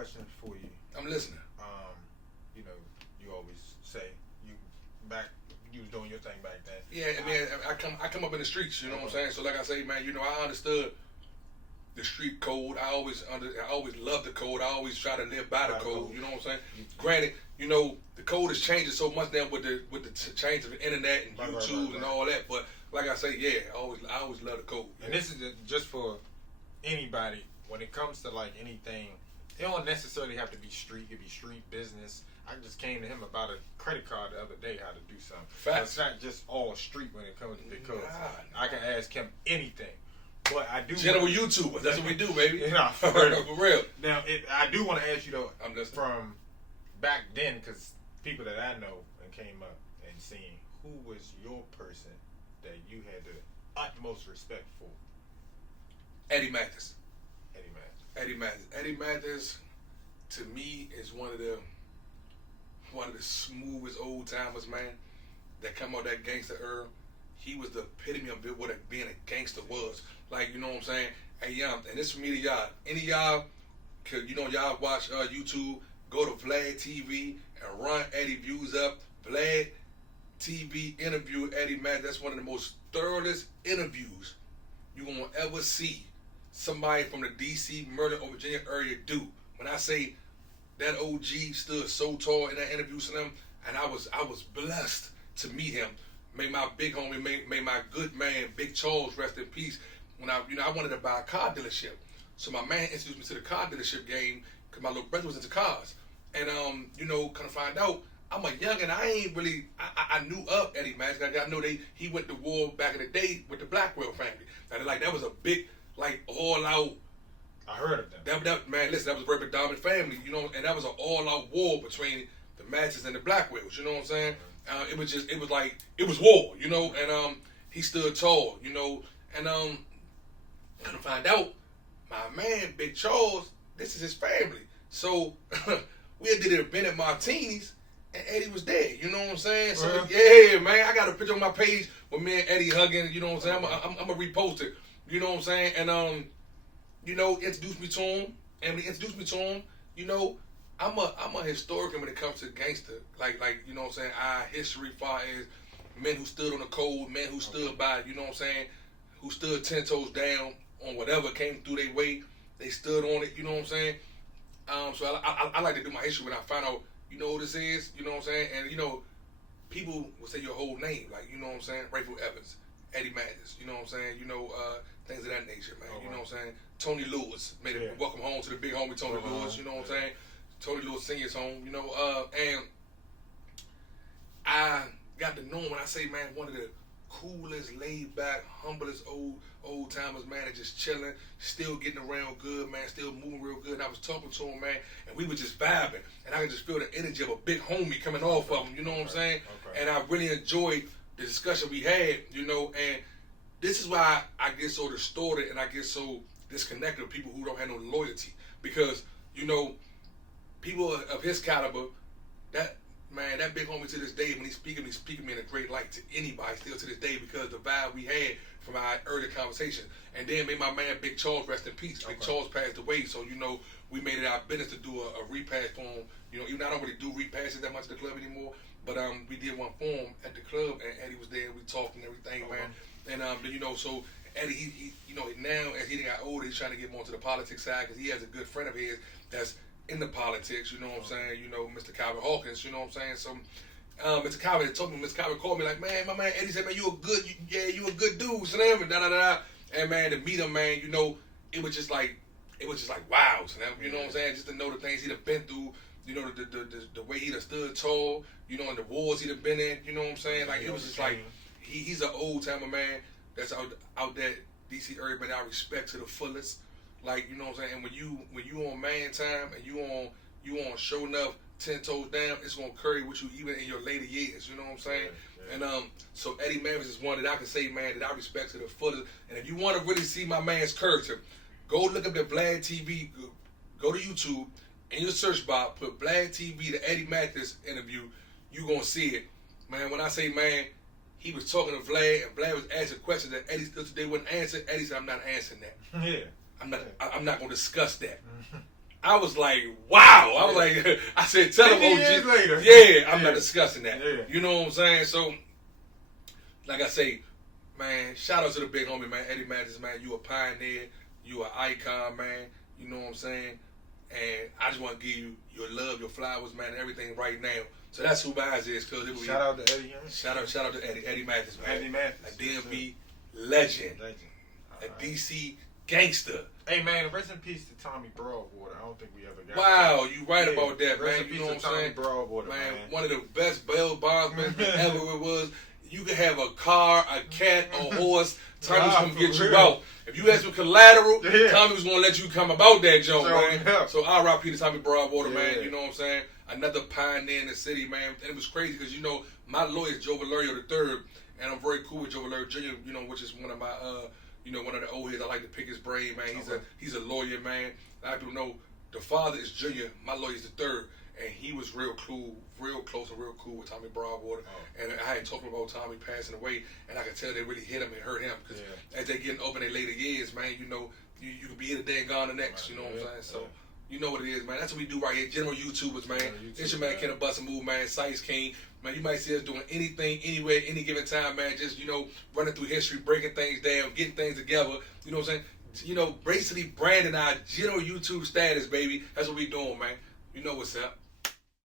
question for you. I'm listening. You know, you always say you was doing your thing back then. Yeah, I mean, I come up in the streets. You know what I'm saying? So like I say, man, you know, I understood the street code. I always loved the code. I always try to live by the code. You know what I'm saying? Granted, you know, the code is changing so much now with the change of the internet and YouTube and all that. But like I say, yeah, I always love the code. Yeah. And this is just for anybody when it comes to like anything. It don't necessarily have to be street. It could be street business. I just came to him about a credit card the other day, how to do something. So it's not just all street when it comes to big codes. I can ask him anything. But I do general YouTuber. That's what we do, baby. Nah, for real. For real. Now, I do want to ask you though, from back then, because people that I know and came up and seen, who was your person that you had the utmost respect for? Eddie Mathis. Eddie Mathis, to me, is one of the smoothest old timers, man. That come out that gangster era. He was the epitome of what being a gangster was. Like, you know what I'm saying? Hey, y'all, and this for me to y'all. Any of y'all, you know, y'all watch YouTube, go to Vlad TV and run Eddie views up. Vlad TV interview Eddie Mathis. That's one of the most thoroughest interviews you're going to ever see somebody from the D.C., Maryland, or Virginia area do. When I say that OG stood so tall in that interview with him, and I was blessed to meet him. May my big homie, may my good man, Big Charles, rest in peace. When I wanted to buy a car dealership, so my man introduced me to the car dealership game because my little brother was into cars, and you know, kind of find out I'm a youngin'. I ain't really, I knew of Eddie Mathis. I know he went to war back in the day with the Blackwell family. And like that was a big, like all out. I heard of them. That man, listen, that was a very dominant family, you know, and that was an all out war between the Mathis and the Blackwells. You know what I'm saying? It was war, you know, and he stood tall, you know, and kind of find out my man Big Charles, this is his family. So we did an event at Martini's, and Eddie was there. You know what I'm saying? So yeah, man, I got a picture on my page with me and Eddie hugging. You know what I'm saying? I'm gonna repost it. You know what I'm saying? And you know, introduced me to him, and when he introduced me to him, you know, I'm a historian when it comes to gangster. Like you know what I'm saying? Our history far as men who stood on the code, men who stood by. You know what I'm saying? Who stood 10 toes down on whatever came through their way. They stood on it. You know what I'm saying? So I like to do my history when I find out, you know who this is, you know what I'm saying? And, you know, people will say your whole name, like, you know what I'm saying? Rayful Evans, Eddie Mathis, you know what I'm saying? You know, things of that nature, man. You know what I'm saying? Tony Lewis, made it welcome home to the big homie Tony Lewis, you know what I'm saying? Tony Lewis Senior's home, you know, and I got to know him when I say, man, one of the coolest, laid back, humblest old timers, man, and just chilling, still getting around good, man, still moving real good. And I was talking to him, man, and we were just vibing, and I could just feel the energy of a big homie coming off of him, you know what I'm saying? And I really enjoyed the discussion we had, you know, and this is why I get so distorted and I get so disconnected with people who don't have no loyalty, because, you know, people of his caliber, that big homie to this day, when he's speaking me in a great light to anybody still to this day, because the vibe we had from our earlier conversation. And then made my man Big Charles rest in peace. Big Charles passed away, so you know we made it our business to do a repass for him. You know, even I don't really do repasses that much at the club anymore, but we did one for him at the club, and Eddie was there, and we talked and everything, man. And you know, so Eddie, he you know, now as he got older, he's trying to get more to the politics side, because he has a good friend of his that's in the politics, you know what I'm saying? You know, Mr. Calvin Hawkins, you know what I'm saying? So, Mr. Calvin told me, Mr. Calvin called me like, man, my man Eddie said, man, you a good dude, Slam, and da-da-da-da. And man, to meet him, man, you know, it was just like, wow, Slam, you know what I'm saying? Just to know the things he'd have been through, you know, the way he'd have stood tall, you know, and the wars he'd have been in, you know what I'm saying? Like, it was just like, he's an old timer, man, that's out there, DC area, but I respect to the fullest. Like, you know what I'm saying? And when you on man time and you on show enough 10 toes down, it's gonna carry with you even in your later years. You know what I'm saying? And so Eddie Mathis is one that I can say, man, that I respect to the fullest. And if you want to really see my man's character, go look up the Vlad TV. Go to YouTube, in your search bar, put Vlad TV, the Eddie Mathis interview. You gonna see it, man. When I say, man, he was talking to Vlad, and Vlad was asking questions that Eddie still today wouldn't answer. Eddie said, I'm not answering that. Yeah. I'm not going to discuss that. I was like, wow. I was like, I said, tell him years OG. later. Yeah, I'm not discussing that. Yeah. You know what I'm saying? So, like I say, man, shout out to the big homie, man, Eddie Mathis, man. You a pioneer. You an icon, man. You know what I'm saying? And I just want to give you your love, your flowers, man, and everything right now. So that's who mine is. Shout out to Eddie. Shout out to Eddie. Eddie Mathis, man. Eddie Mathis. A DMV legend. A DC gangster. Hey, man, rest in peace to Tommy Broadwater. I don't think we ever got Wow, you right about that, rest man. in You know what peace I'm to saying? Tommy Broadwater, man. One of the best bail bondsmen ever it was. You could have a car, a cat, a horse. Tommy's gonna get you out. If you ask for collateral, Tommy was gonna let you come about that joint, man. Yeah. So R.I.P. to Tommy Broadwater, Yeah. man. You know what I'm saying? Another pioneer in the city, man. And it was crazy because my lawyer is Joe Valerio III, and I'm very cool with Joe Valerio Jr. Which is one of my one of the old heads. I like to pick his brain, man. He's a lawyer, man. A lot of people know the father is Junior, my lawyer is the third. And he was real close and real cool with Tommy Broadwater. Oh. And I had talked about Tommy passing away, and I could tell they really hit him and hurt him. Because as they getting up in their later years, man, you could be here today and gone the next. Right, you know what I'm saying? So, you know what it is, man. That's what we do right here. General YouTubers, man. It's your man, Kenneth Bustamove, man. Sice King. Man, you might see us doing anything, anywhere, any given time, man. Just, running through history, breaking things down, getting things together. You know what I'm saying? Basically branding our general YouTube status, baby. That's what we doing, man. You know what's up.